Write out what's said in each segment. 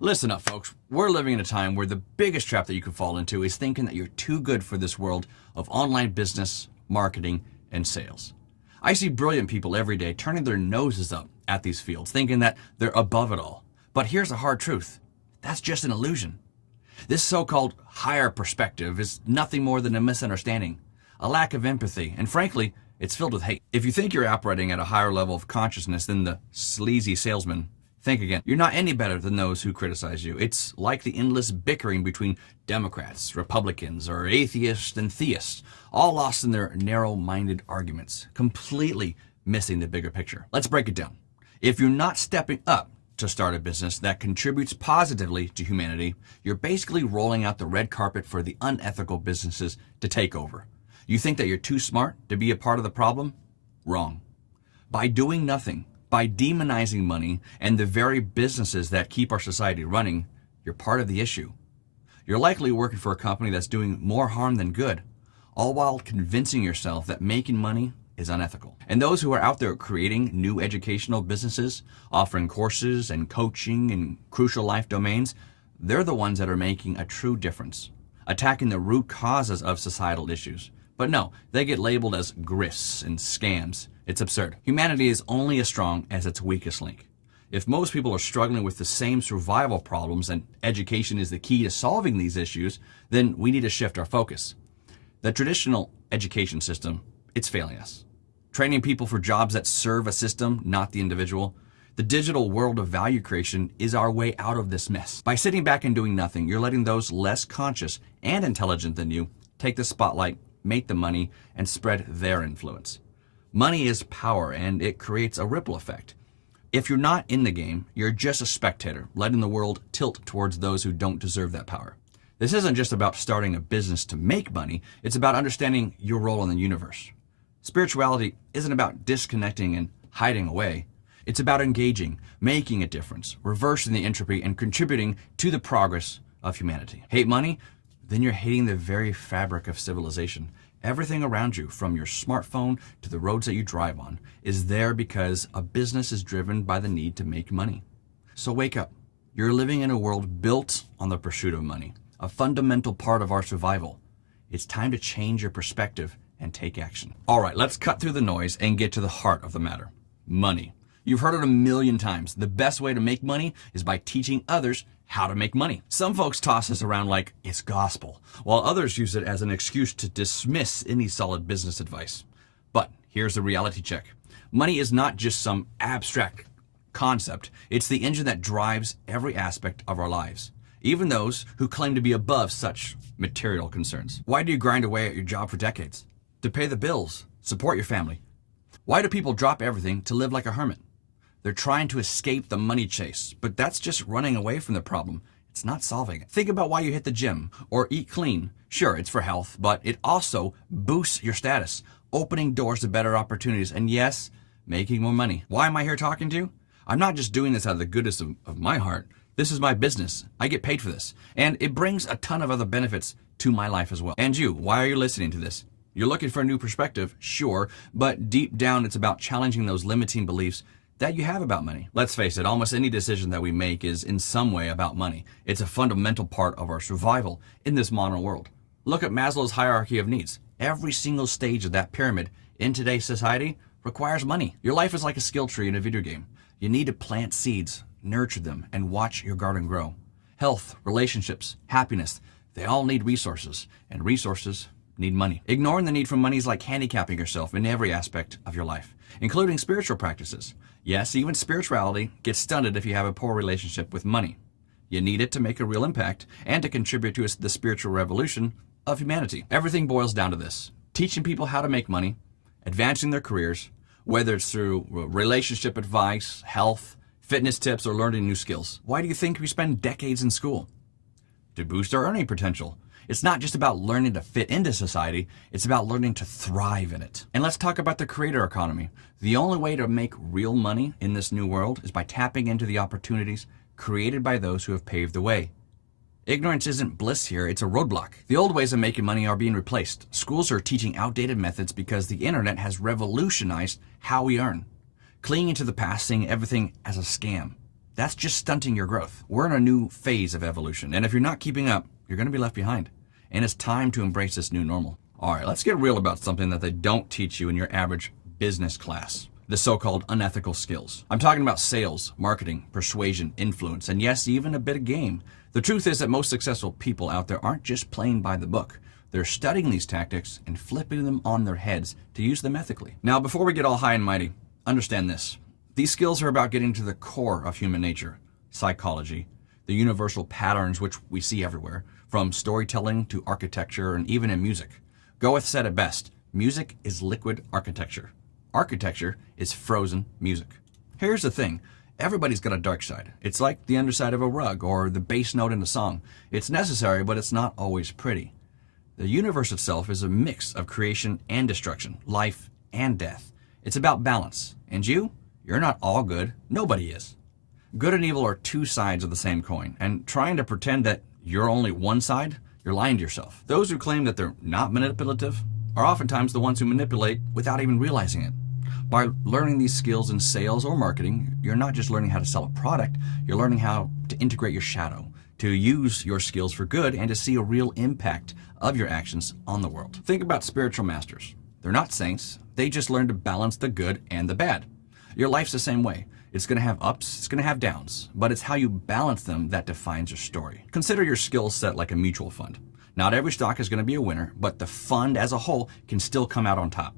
Listen up, folks. We're living in a time where the biggest trap that you can fall into is thinking that you're too good for this world of online business, marketing, and sales. I see brilliant people every day turning their noses up at these fields, thinking that they're above it all. But here's the hard truth. That's just an illusion. This so-called higher perspective is nothing more than a misunderstanding, a lack of empathy, and frankly, it's filled with hate. If you think you're operating at a higher level of consciousness than the sleazy salesman, think again. You're not any better than those who criticize you. It's like the endless bickering between Democrats, Republicans, or atheists and theists, all lost in their narrow-minded arguments, completely missing the bigger picture. Let's break it down. If you're not stepping up to start a business that contributes positively to humanity, you're basically rolling out the red carpet for the unethical businesses to take over. You think that you're too smart to be a part of the problem? Wrong. By doing nothing, by demonizing money and the very businesses that keep our society running, you're part of the issue. You're likely working for a company that's doing more harm than good, all while convincing yourself that making money is unethical. And those who are out there creating new educational businesses, offering courses and coaching in crucial life domains, they're the ones that are making a true difference, attacking the root causes of societal issues. But no, they get labeled as grifts and scams. It's absurd. Humanity is only as strong as its weakest link. If most people are struggling with the same survival problems and education is the key to solving these issues, then we need to shift our focus. The traditional education system, it's failing us. Training people for jobs that serve a system, not the individual. The digital world of value creation is our way out of this mess. By sitting back and doing nothing, you're letting those less conscious and intelligent than you take the spotlight, make the money, and spread their influence. Money is power, and it creates a ripple effect. If you're not in the game, you're just a spectator, letting the world tilt towards those who don't deserve that power. This isn't just about starting a business to make money, it's about understanding your role in the universe. Spirituality isn't about disconnecting and hiding away. It's about engaging, making a difference, reversing the entropy, and contributing to the progress of humanity. Hate money? Then you're hating the very fabric of civilization. Everything around you, from your smartphone to the roads that you drive on, is there because a business is driven by the need to make money. So wake up. You're living in a world built on the pursuit of money, a fundamental part of our survival. It's time to change your perspective and take action. All right, let's cut through the noise and get to the heart of the matter. Money. You've heard it a million times. The best way to make money is by teaching others how to make money. Some folks toss this around like it's gospel, while others use it as an excuse to dismiss any solid business advice. But here's the reality check. Money is not just some abstract concept. It's the engine that drives every aspect of our lives, even those who claim to be above such material concerns. Why do you grind away at your job for decades? To pay the bills, support your family. Why do people drop everything to live like a hermit? They're trying to escape the money chase, but that's just running away from the problem. It's not solving it. Think about why you hit the gym or eat clean. Sure, it's for health, but it also boosts your status, opening doors to better opportunities, and yes, making more money. Why am I here talking to you? I'm not just doing this out of the goodness of my heart. This is my business. I get paid for this, and it brings a ton of other benefits to my life as well. And you, why are you listening to this? You're looking for a new perspective, sure, but deep down it's about challenging those limiting beliefs that you have about money. Let's face it, almost any decision that we make is in some way about money. It's a fundamental part of our survival in this modern world. Look at Maslow's hierarchy of needs. Every single stage of that pyramid in today's society requires money. Your life is like a skill tree in a video game. You need to plant seeds, nurture them, and watch your garden grow. Health, relationships, happiness, they all need resources, and resources need money. Ignoring the need for money is like handicapping yourself in every aspect of your life, including spiritual practices. Yes, even spirituality gets stunted if you have a poor relationship with money. You need it to make a real impact and to contribute to the spiritual revolution of humanity. Everything boils down to this: teaching people how to make money, advancing their careers, whether it's through relationship advice, health, fitness tips, or learning new skills. Why do you think we spend decades in school? To boost our earning potential. It's not just about learning to fit into society, it's about learning to thrive in it. And let's talk about the creator economy. The only way to make real money in this new world is by tapping into the opportunities created by those who have paved the way. Ignorance isn't bliss here, it's a roadblock. The old ways of making money are being replaced. Schools are teaching outdated methods because the internet has revolutionized how we earn. Clinging to the past, seeing everything as a scam. that's just stunting your growth. We're in a new phase of evolution, and if you're not keeping up, you're going to be left behind. And it's time to embrace this new normal. All right, let's get real about something that they don't teach you in your average business class. The so-called unethical skills. I'm talking about sales, marketing, persuasion, influence, and yes, even a bit of game. The truth is that most successful people out there aren't just playing by the book. They're studying these tactics and flipping them on their heads to use them ethically. Now, before we get all high and mighty, understand this. These skills are about getting to the core of human nature, psychology, the universal patterns which we see everywhere, from storytelling to architecture and even in music. Goethe said it best, music is liquid architecture. Architecture is frozen music. Here's the thing, everybody's got a dark side. It's like the underside of a rug or the bass note in a song. It's necessary, but it's not always pretty. The universe itself is a mix of creation and destruction, life and death. It's about balance. And you're not all good. Nobody is. Good and evil are two sides of the same coin, and trying to pretend that you're only one side, you're lying to yourself. Those who claim that they're not manipulative are oftentimes the ones who manipulate without even realizing it. By learning these skills in sales or marketing, you're not just learning how to sell a product, you're learning how to integrate your shadow, to use your skills for good, and to see a real impact of your actions on the world. Think about spiritual masters. They're not saints. They just learn to balance the good and the bad. Your life's the same way. It's going to have ups, it's going to have downs, but it's how you balance them that defines your story. Consider your skill set like a mutual fund. Not every stock is going to be a winner, but the fund as a whole can still come out on top.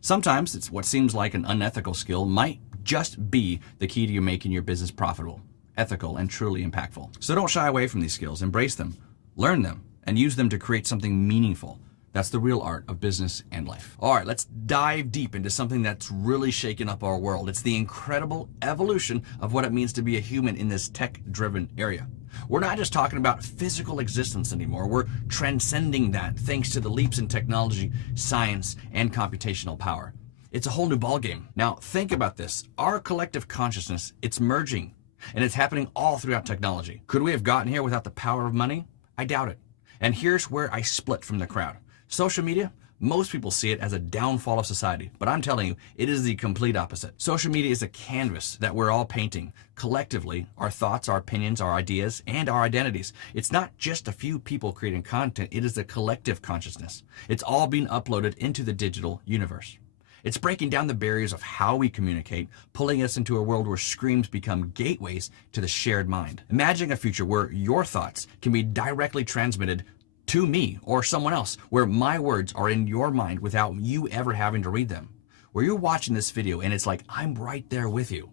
Sometimes it's what seems like an unethical skill might just be the key to you making your business profitable, ethical, and truly impactful. So don't shy away from these skills. Embrace them, learn them, and use them to create something meaningful. That's the real art of business and life. All right, let's dive deep into something that's really shaken up our world. It's the incredible evolution of what it means to be a human in this tech-driven area. We're not just talking about physical existence anymore. We're transcending that thanks to the leaps in technology, science, and computational power. It's a whole new ballgame. Now, think about this. Our collective consciousness, it's merging, and it's happening all throughout technology. Could we have gotten here without the power of money? I doubt it. And here's where I split from the crowd. Social media, most people see it as a downfall of society, but I'm telling you, it is the complete opposite. Social media is a canvas that we're all painting. Collectively, our thoughts, our opinions, our ideas, and our identities. It's not just a few people creating content, it is a collective consciousness. It's all being uploaded into the digital universe. It's breaking down the barriers of how we communicate, pulling us into a world where screens become gateways to the shared mind. Imagine a future where your thoughts can be directly transmitted to me or someone else, where my words are in your mind without you ever having to read them. Where you're watching this video and it's like, I'm right there with you.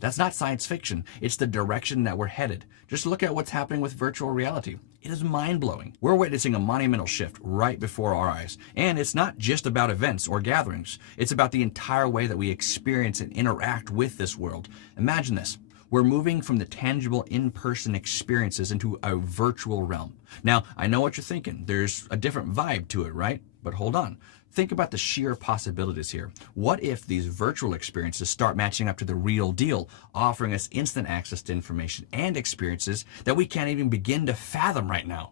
That's not science fiction. It's the direction that we're headed. Just look at what's happening with virtual reality. It is mind-blowing. We're witnessing a monumental shift right before our eyes. And it's not just about events or gatherings. It's about the entire way that we experience and interact with this world. Imagine this. We're moving from the tangible in-person experiences into a virtual realm. Now, I know what you're thinking. There's a different vibe to it, right? But hold on. Think about the sheer possibilities here. What if these virtual experiences start matching up to the real deal, offering us instant access to information and experiences that we can't even begin to fathom right now?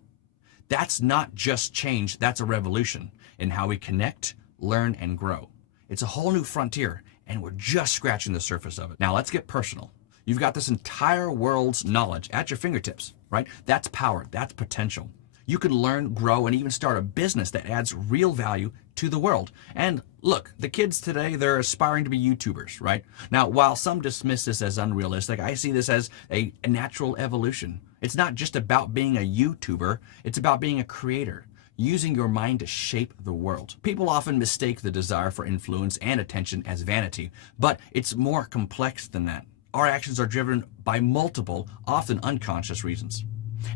That's not just change, that's a revolution in how we connect, learn, and grow. It's a whole new frontier, and we're just scratching the surface of it. Now, let's get personal. You've got this entire world's knowledge at your fingertips, right? That's power, that's potential. You can learn, grow, and even start a business that adds real value to the world. And look, the kids today, they're aspiring to be YouTubers, right? Now, while some dismiss this as unrealistic, I see this as a natural evolution. It's not just about being a YouTuber, it's about being a creator, using your mind to shape the world. People often mistake the desire for influence and attention as vanity, but it's more complex than that. Our actions are driven by multiple, often unconscious reasons.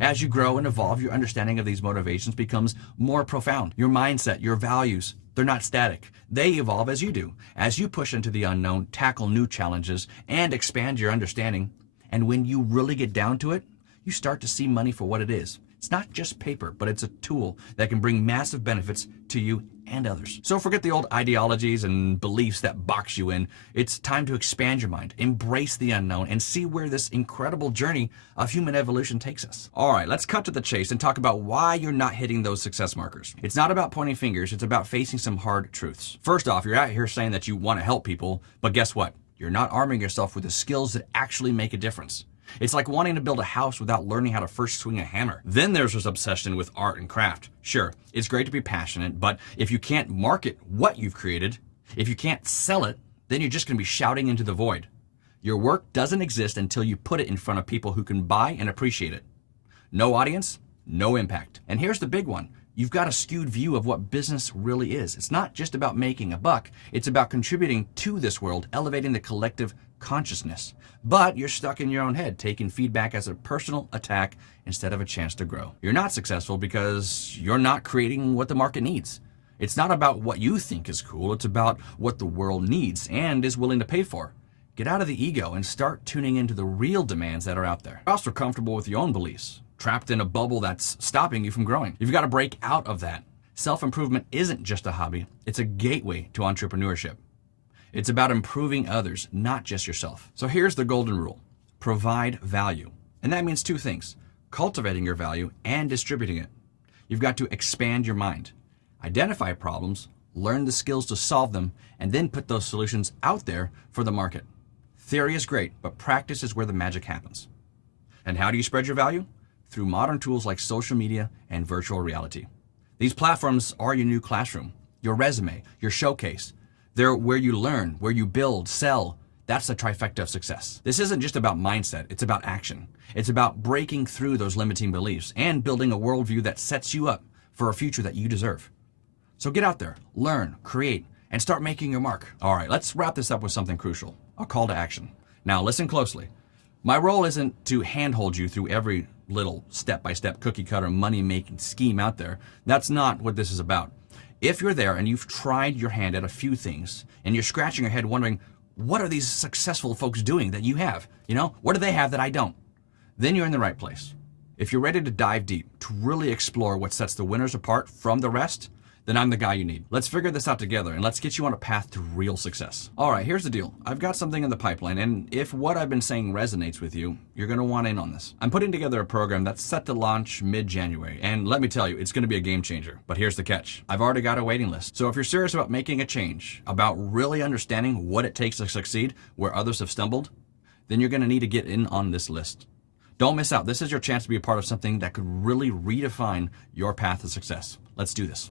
As you grow and evolve, your understanding of these motivations becomes more profound. Your mindset, your values, they're not static. They evolve as you do. As you push into the unknown, tackle new challenges, and expand your understanding. And when you really get down to it, you start to see money for what it is. It's not just paper, but it's a tool that can bring massive benefits to you and others. So forget the old ideologies and beliefs that box you in. It's time to expand your mind, embrace the unknown, and see where this incredible journey of human evolution takes us. All right, let's cut to the chase and talk about why you're not hitting those success markers. It's not about pointing fingers, it's about facing some hard truths. First off, you're out here saying that you want to help people, but guess what? You're not arming yourself with the skills that actually make a difference. It's like wanting to build a house without learning how to first swing a hammer. Then there's this obsession with art and craft. Sure, it's great to be passionate, but if you can't market what you've created, if you can't sell it, then you're just going to be shouting into the void. Your work doesn't exist until you put it in front of people who can buy and appreciate it. No audience, no impact. And here's the big one. You've got a skewed view of what business really is. It's not just about making a buck. It's about contributing to this world, elevating the collective consciousness. But you're stuck in your own head, taking feedback as a personal attack instead of a chance to grow. You're not successful because you're not creating what the market needs. It's not about what you think is cool. It's about what the world needs and is willing to pay for. Get out of the ego and start tuning into the real demands that are out there. You're also comfortable with your own beliefs, trapped in a bubble that's stopping you from growing. You've got to break out of that. Self-improvement isn't just a hobby. It's a gateway to entrepreneurship. It's about improving others, not just yourself. So here's the golden rule. Provide value. And that means two things: cultivating your value and distributing it. You've got to expand your mind, identify problems, learn the skills to solve them, and then put those solutions out there for the market. Theory is great, but practice is where the magic happens. And how do you spread your value? Through modern tools like social media and virtual reality. These platforms are your new classroom, your resume, your showcase. They're where you learn, where you build, sell. That's the trifecta of success. This isn't just about mindset, it's about action. It's about breaking through those limiting beliefs and building a worldview that sets you up for a future that you deserve. So get out there, learn, create, and start making your mark. All right, let's wrap this up with something crucial, a call to action. Now listen closely. My role isn't to handhold you through every little step-by-step cookie-cutter money-making scheme out there. That's not what this is about. If you're there and you've tried your hand at a few things and you're scratching your head wondering, what are these successful folks doing that you have? What do they have that I don't? Then you're in the right place. If you're ready to dive deep, to really explore what sets the winners apart from the rest, then I'm the guy you need. Let's figure this out together and let's get you on a path to real success. All right, here's the deal. I've got something in the pipeline, and if what I've been saying resonates with you, you're gonna want in on this. I'm putting together a program that's set to launch mid-January, and let me tell you, it's gonna be a game changer. But here's the catch. I've already got a waiting list. So if you're serious about making a change, about really understanding what it takes to succeed where others have stumbled, then you're gonna need to get in on this list. Don't miss out. This is your chance to be a part of something that could really redefine your path to success. Let's do this.